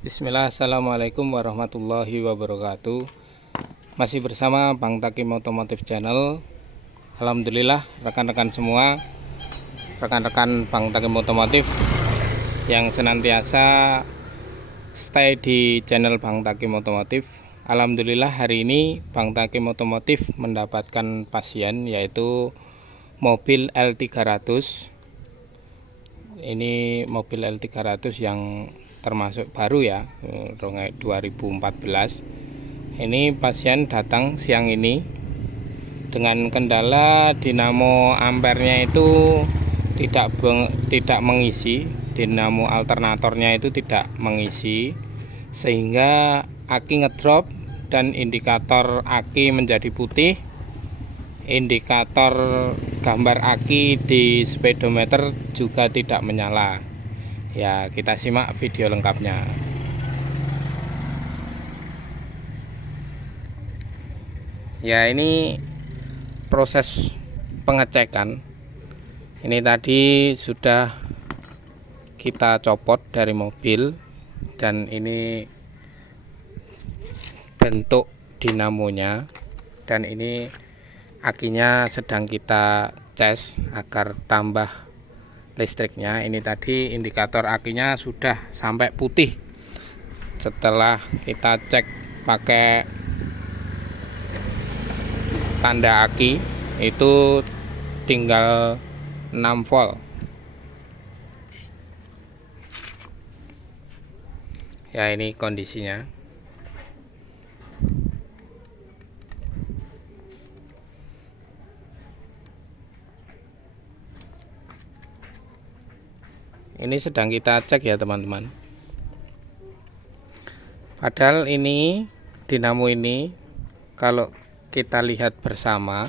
Bismillah, assalamualaikum warahmatullahi wabarakatuh. Masih bersama Bang Takim Otomotif Channel. Alhamdulillah rekan-rekan semua, rekan-rekan Bang Takim Otomotif yang senantiasa stay di channel Bang Takim Otomotif. Alhamdulillah hari ini Bang Takim Otomotif mendapatkan pasien, yaitu mobil L300. Ini mobil L300 yang termasuk baru ya, 2014. Ini pasien datang siang ini dengan kendala dinamo ampernya itu tidak mengisi, dinamo alternatornya itu tidak mengisi, sehingga aki ngedrop dan indikator aki menjadi putih. Indikator gambar aki di speedometer juga tidak menyala. Ya, kita simak video lengkapnya. Ya, ini proses pengecekan. Ini tadi sudah kita copot dari mobil, dan ini bentuk dinamonya, dan ini akinya sedang kita cas agar tambah listriknya. Ini tadi indikator akinya sudah sampai putih. Setelah kita cek pakai tanda aki, itu tinggal 6 volt. Ya, ini kondisinya. Ini sedang kita cek ya teman-teman. Padahal ini dinamo ini, kalau kita lihat bersama,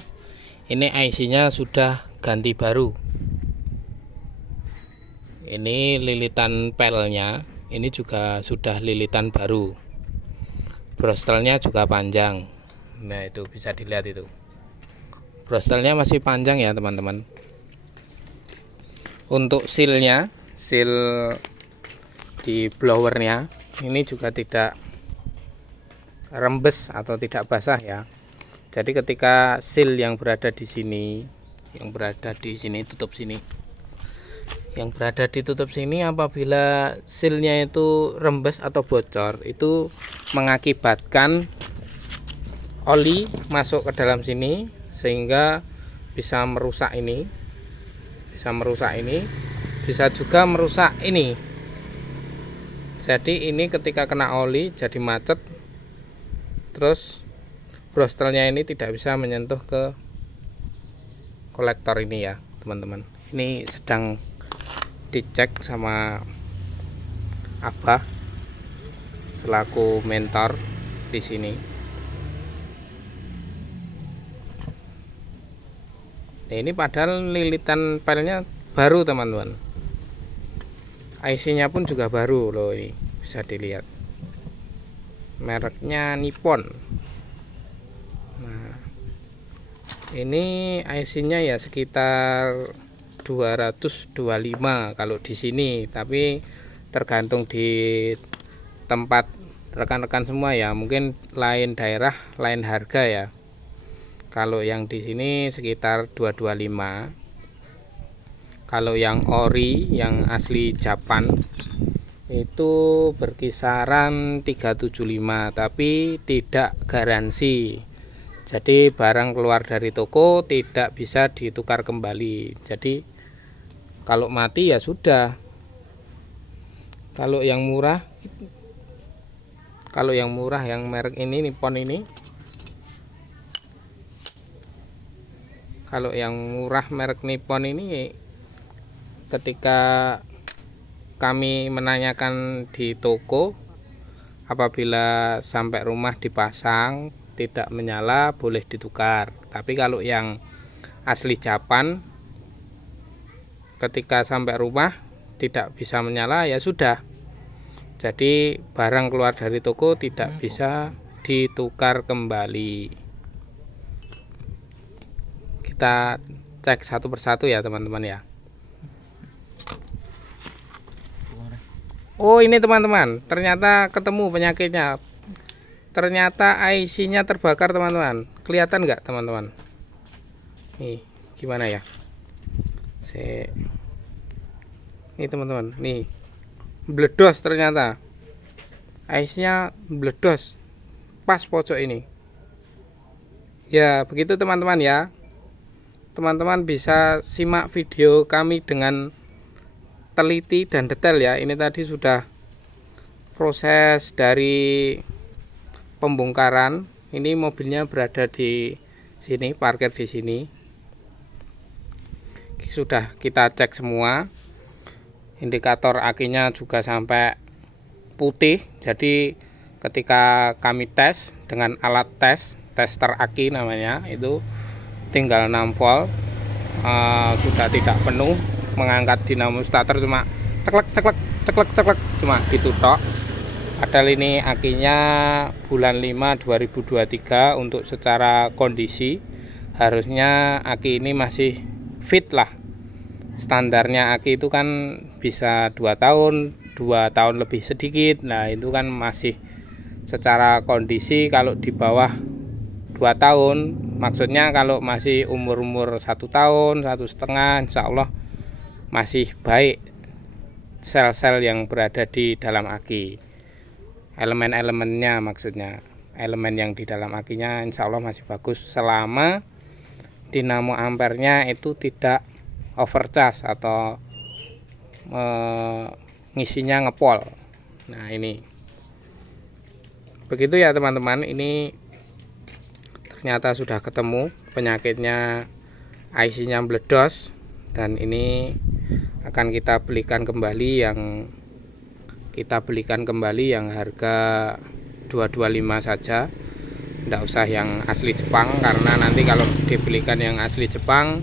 ini IC-nya sudah ganti baru. Ini lilitan pelnya, ini juga sudah lilitan baru. Brostelnya juga panjang. Nah, itu bisa dilihat itu. Brostelnya masih panjang ya teman-teman. Untuk sealnya, seal di blowernya ini juga tidak rembes atau tidak basah ya. Jadi ketika seal yang berada di sini, tutup sini, yang berada di tutup sini, apabila sealnya itu rembes atau bocor, itu mengakibatkan oli masuk ke dalam sini, sehingga bisa merusak ini, bisa juga merusak ini. Jadi ini ketika kena oli jadi macet, terus brostelnya ini tidak bisa menyentuh ke kolektor ini ya teman-teman. Ini sedang dicek sama Abah selaku mentor di sini. Nah, ini padahal lilitan pelnya baru teman-teman. IC-nya pun juga baru loh, ini bisa dilihat. Mereknya Nippon. Nah, ini IC-nya ya sekitar 225 kalau di sini, tapi tergantung di tempat rekan-rekan semua ya. Mungkin lain daerah, lain harga ya. Kalau yang di sini sekitar 225. Kalau yang ori, yang asli Japan, itu berkisaran 375, tapi tidak garansi. Jadi barang keluar dari toko tidak bisa ditukar kembali. Jadi kalau mati ya sudah. Kalau yang murah, yang merek ini, Nippon ini, kalau yang murah merek Nippon ini, ketika kami menanyakan di toko, apabila sampai rumah dipasang tidak menyala, boleh ditukar. Tapi kalau yang asli Japan, ketika sampai rumah tidak bisa menyala, ya sudah. Jadi barang keluar dari toko tidak bisa ditukar kembali. Kita cek satu persatu ya teman-teman ya. Oh ini teman-teman, ternyata ketemu penyakitnya. Ternyata IC-nya terbakar teman-teman. Kelihatan nggak teman-teman? Nih, gimana ya? Ini teman-teman, nih bledos ternyata. IC-nya bledos pas pojok ini. Ya begitu teman-teman ya. Teman-teman bisa simak video kami dengan teliti dan detail ya. Ini tadi sudah proses dari pembongkaran. Ini mobilnya berada di sini, parkir di sini. Sudah kita cek semua. Indikator akinya juga sampai putih. Jadi ketika kami tes dengan alat tester aki namanya, itu tinggal 6 volt, sudah tidak penuh, mengangkat dinamo starter cuma ceklek cuma gitu tok. Padahal ini akinya bulan 5 2023. Untuk secara kondisi harusnya aki ini masih fit lah. Standarnya aki itu kan bisa 2 tahun lebih sedikit. Nah itu kan masih secara kondisi. Kalau di bawah 2 tahun, maksudnya kalau masih umur 1 tahun 1,5, insya Allah masih baik sel-sel yang berada di dalam aki, elemen-elemennya, maksudnya elemen yang di dalam akinya insya Allah masih bagus selama dinamo ampernya itu tidak overcharge atau ngisinya ngepol. Nah ini begitu ya teman-teman. Ini ternyata sudah ketemu penyakitnya, IC-nya meledos, dan ini akan kita belikan kembali yang harga 225 saja. Tidak usah yang asli Jepang, karena nanti kalau dibelikan yang asli Jepang,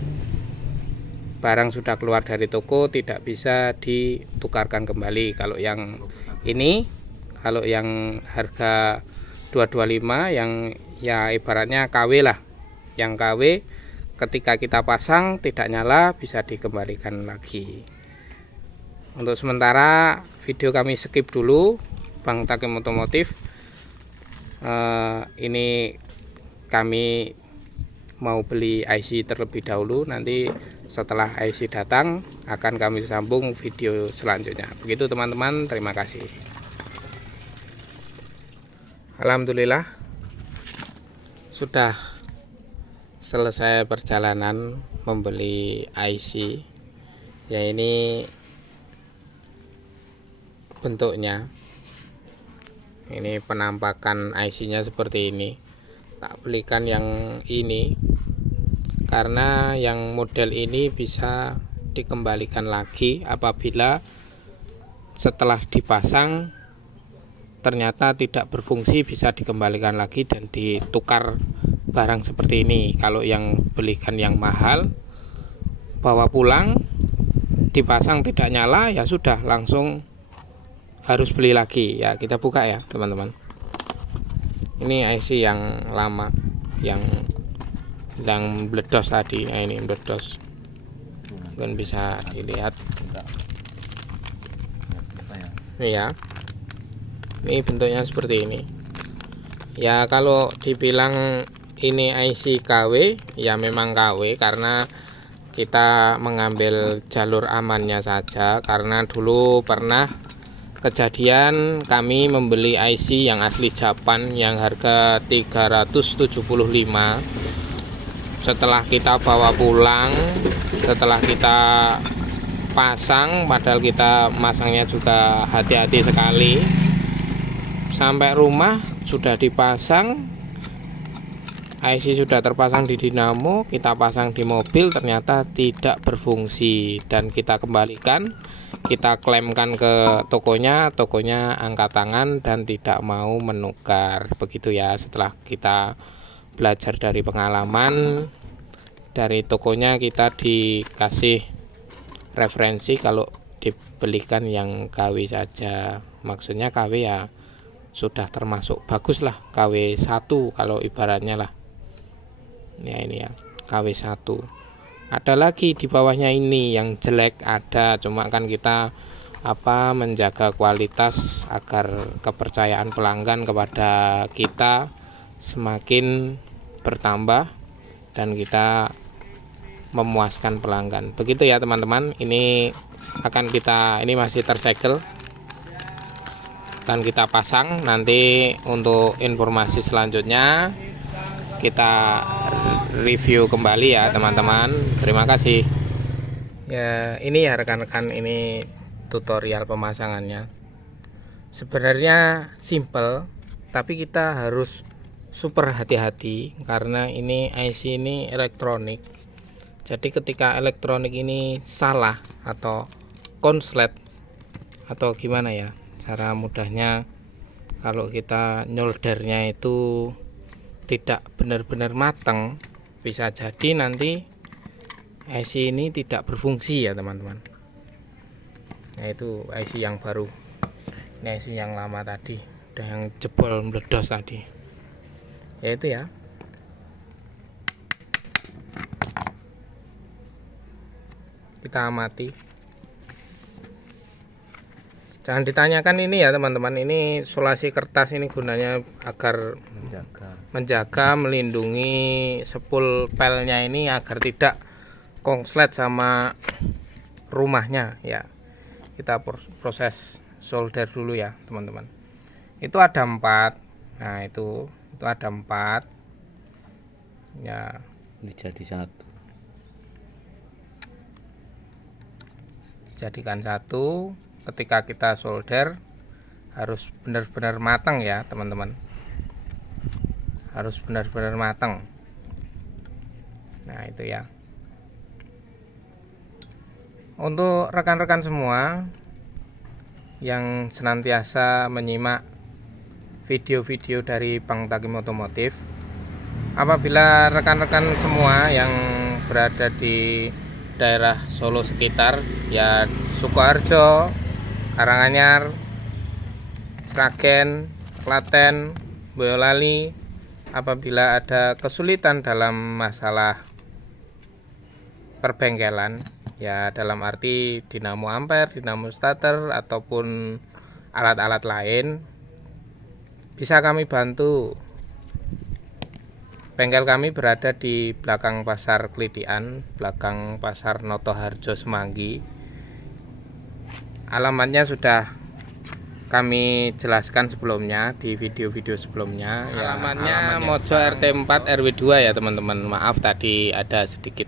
barang sudah keluar dari toko tidak bisa ditukarkan kembali. Kalau yang ini, kalau yang harga 225 yang ya ibaratnya KW lah, yang KW ketika kita pasang tidak nyala bisa dikembalikan lagi. Untuk sementara video kami skip dulu, Bang Takim Otomotif. Ini kami mau beli IC terlebih dahulu, nanti setelah IC datang akan kami sambung video selanjutnya. Begitu teman-teman, terima kasih. Alhamdulillah sudah selesai perjalanan membeli IC. Ya ini bentuknya, ini penampakan IC-nya seperti ini. Tak belikan yang ini karena yang model ini bisa dikembalikan lagi apabila setelah dipasang ternyata tidak berfungsi, bisa dikembalikan lagi dan ditukar barang seperti ini. Kalau yang belikan yang mahal, bawa pulang, dipasang tidak nyala, ya sudah langsung harus beli lagi. Ya kita buka ya teman-teman. Ini IC yang lama, yang meledos tadi. Nah, ini meledos, dan bisa dilihat. Ini ya, ini bentuknya seperti ini. Ya kalau dibilang ini IC KW, ya memang KW karena kita mengambil jalur amannya saja. Karena dulu pernah kejadian kami membeli IC yang asli Japan yang harga 375. Setelah kita bawa pulang, setelah kita pasang, padahal kita masangnya juga hati-hati sekali, sampai rumah sudah dipasang, IC sudah terpasang di dinamo, kita pasang di mobil, ternyata tidak berfungsi dan kita kembalikan. Kita klaimkan ke tokonya angkat tangan dan tidak mau menukar. Begitu ya, setelah kita belajar dari pengalaman dari tokonya, kita dikasih referensi kalau dibelikan yang KW saja. Maksudnya KW ya sudah termasuk bagus lah, KW 1 kalau ibaratnya lah. Ya ini ya, KW 1. Ada lagi di bawahnya ini yang jelek ada, cuma kan kita menjaga kualitas agar kepercayaan pelanggan kepada kita semakin bertambah dan kita memuaskan pelanggan. Begitu ya teman-teman. Ini masih tersegel, akan kita pasang. Nanti untuk informasi selanjutnya kita review kembali ya teman-teman. Terima kasih ya. Ini ya rekan-rekan, ini tutorial pemasangannya. Sebenarnya simple, tapi kita harus super hati-hati karena ini IC ini elektronik. Jadi ketika elektronik ini salah atau konslet atau gimana ya, cara mudahnya kalau kita nyoldernya itu tidak benar-benar matang, bisa jadi nanti IC ini tidak berfungsi ya teman-teman. Nah itu IC yang baru, ini IC yang lama tadi udah yang jebol meledos tadi ya. Itu ya, kita amati. Jangan ditanyakan ini ya teman-teman, ini solasi kertas ini gunanya agar menjaga melindungi spool pelnya ini agar tidak konslet sama rumahnya ya. Kita proses solder dulu ya teman-teman. Itu ada 4. Nah itu ada 4 ya, ini jadi 1, jadikan 1. Ketika kita solder harus benar-benar matang ya teman-teman, harus benar-benar matang. Nah itu ya. Untuk rekan-rekan semua yang senantiasa menyimak video-video dari Bang Takim Otomotif, apabila rekan-rekan semua yang berada di daerah Solo sekitar ya, Sukoharjo, Karanganyar, Sragen, Klaten, Boyolali, apabila ada kesulitan dalam masalah perbengkelan ya, dalam arti dinamo ampere, dinamo starter ataupun alat-alat lain, bisa kami bantu. Bengkel kami berada di belakang Pasar Klidian, belakang Pasar Notoharjo Semanggi. Alamatnya sudah kami jelaskan sebelumnya di video-video sebelumnya ya. Alamatnya Mojo RT 4 RW 2 ya teman-teman. Maaf tadi ada sedikit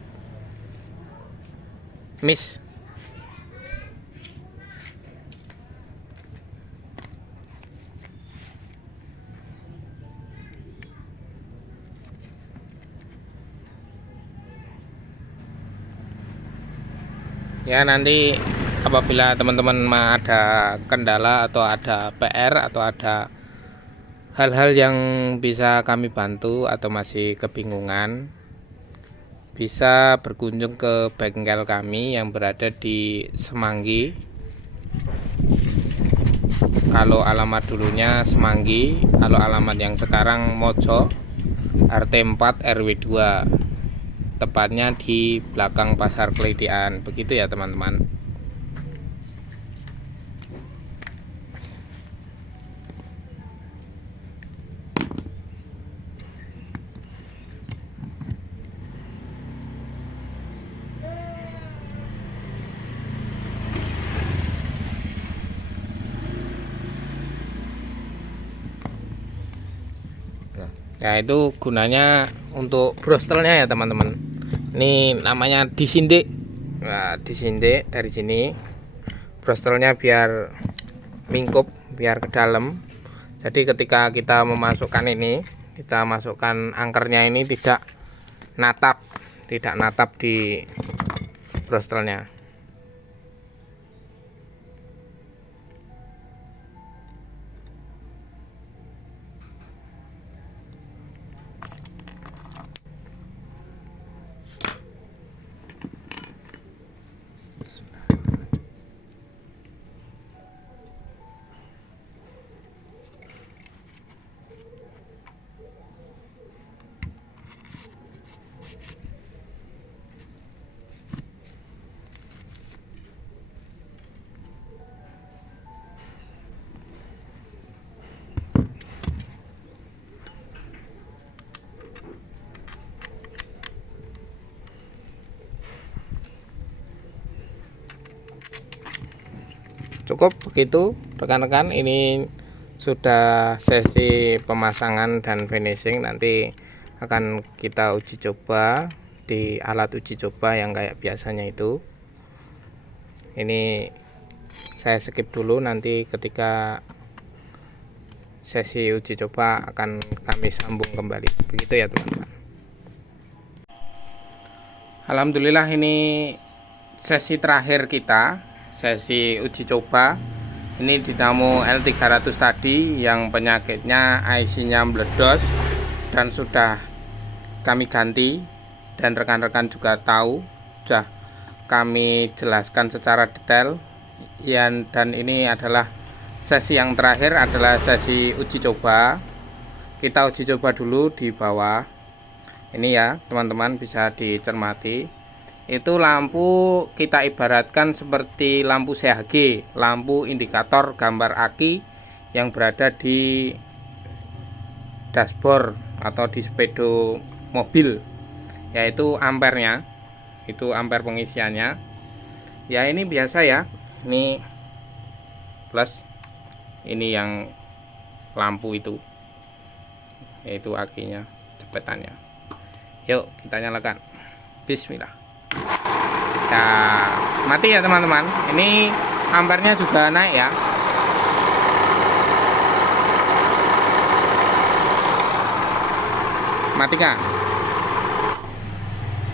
miss. Ya nanti apabila teman-teman ada kendala atau ada PR atau ada hal-hal yang bisa kami bantu atau masih kebingungan, bisa berkunjung ke bengkel kami yang berada di Semanggi. Kalau alamat dulunya Semanggi, kalau alamat yang sekarang Mojo RT 4 RW 2, tepatnya di belakang Pasar Klidian. Begitu ya teman-teman. Ya itu gunanya untuk brostelnya ya teman-teman. Ini namanya disindik. Nah, disindik dari sini. Brostelnya biar mingkup, biar ke dalam. Jadi ketika kita memasukkan ini, kita masukkan angkernya ini tidak natap di brostelnya. Cukup begitu rekan-rekan, ini sudah sesi pemasangan dan finishing. Nanti akan kita uji coba di alat uji coba yang kayak biasanya itu. Ini saya skip dulu, nanti ketika sesi uji coba akan kami sambung kembali. Begitu ya teman-teman. Alhamdulillah, ini sesi terakhir kita, sesi uji coba. Ini dinamo L300 tadi yang penyakitnya IC-nya meledos dan sudah kami ganti, dan rekan-rekan juga tahu, sudah kami jelaskan secara detail ya. Dan ini adalah sesi yang terakhir, adalah sesi uji coba. Kita uji coba dulu di bawah ini ya teman-teman, bisa dicermati. Itu lampu kita ibaratkan seperti lampu CHG, lampu indikator gambar aki yang berada di dashboard atau di sepedo mobil, yaitu ampernya, itu ampere pengisiannya ya. Ini biasa ya, ini plus, ini yang lampu itu, yaitu akinya, cepetannya. Yuk kita nyalakan, bismillah. Nah, mati ya teman-teman. Ini ampernya juga naik ya. Matikan.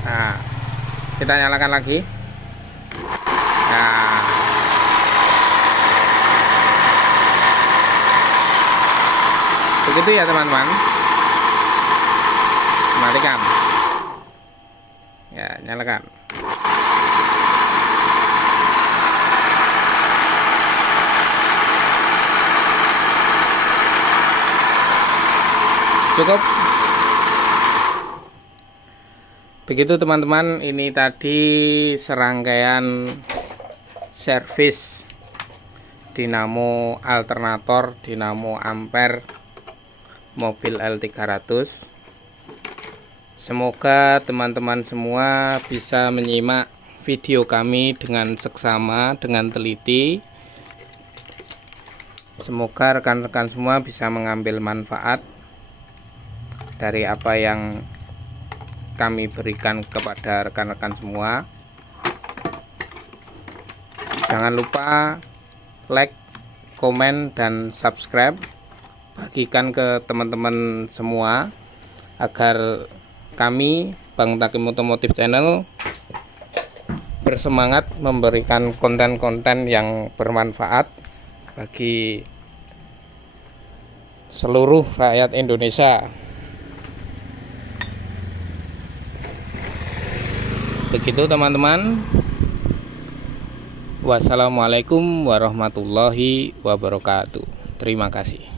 Nah, kita nyalakan lagi. Nah, begitu ya teman-teman. Matikan. Ya, nyalakan. Cukup. Begitu teman-teman, ini tadi serangkaian servis dinamo alternator, dinamo ampere mobil L300. Semoga teman-teman semua bisa menyimak video kami dengan seksama, dengan teliti. Semoga rekan-rekan semua bisa mengambil manfaat dari apa yang kami berikan kepada rekan-rekan semua. Jangan lupa like, komen, dan subscribe. Bagikan ke teman-teman semua agar kami Bang Takim Otomotif Channel bersemangat memberikan konten-konten yang bermanfaat bagi seluruh rakyat Indonesia. Begitu teman-teman. Wassalamualaikum warahmatullahi wabarakatuh. Terima kasih.